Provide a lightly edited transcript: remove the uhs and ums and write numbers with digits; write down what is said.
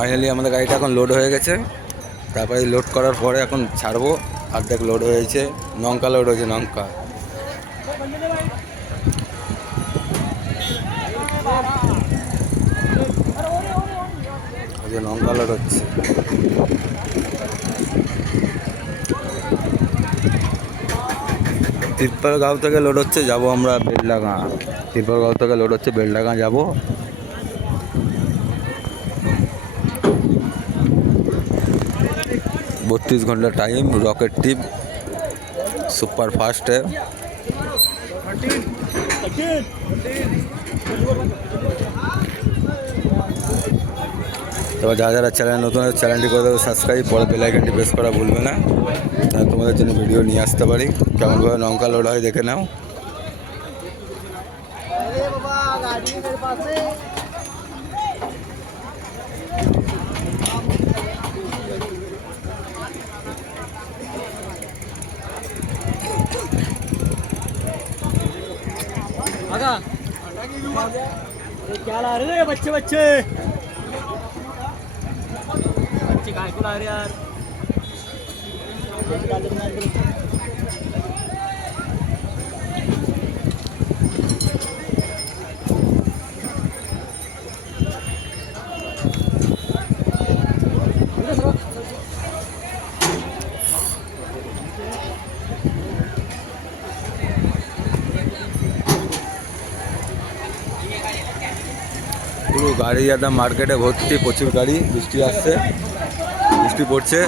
ফাইনালি আমাদের গাড়িটা এখন লোড হয়ে গেছে। তারপরে লোড করার পরে এখন ছাড়বো। অর্ধেক লোড হয়েছে, লঙ্কা লোড হয়েছে, লঙ্কা। লঙ্কা লোড হচ্ছে। তিরপালগাঁও থেকে লোড হচ্ছে, যাবো আমরা বেলডাঙ্গা। তিরপালগাঁও থেকে লোড হচ্ছে, বেলডাঙ্গা যাবো। 32 घंटा time, rocket tip super fast है। तो যারা যারা চ্যানেল নতুন আছে চ্যানেলটি করে দেবো সাবস্ক্রাইব, পরে বেল আইকনটি প্রেস করা ভুলবে না। তোমাদের জন্য ভিডিও নিয়ে আসতে পারি, কেমনভাবে লঙ্কা লোড হয় দেখে নাও। क्या ला रहे हैं बच्चे बच्चे बच्चे काय को ला रहे यार। পুরো গাড়ি একদম মার্কেটে ভর্তি, প্রচুর গাড়ি। বৃষ্টি আসছে, বৃষ্টি পড়ছে।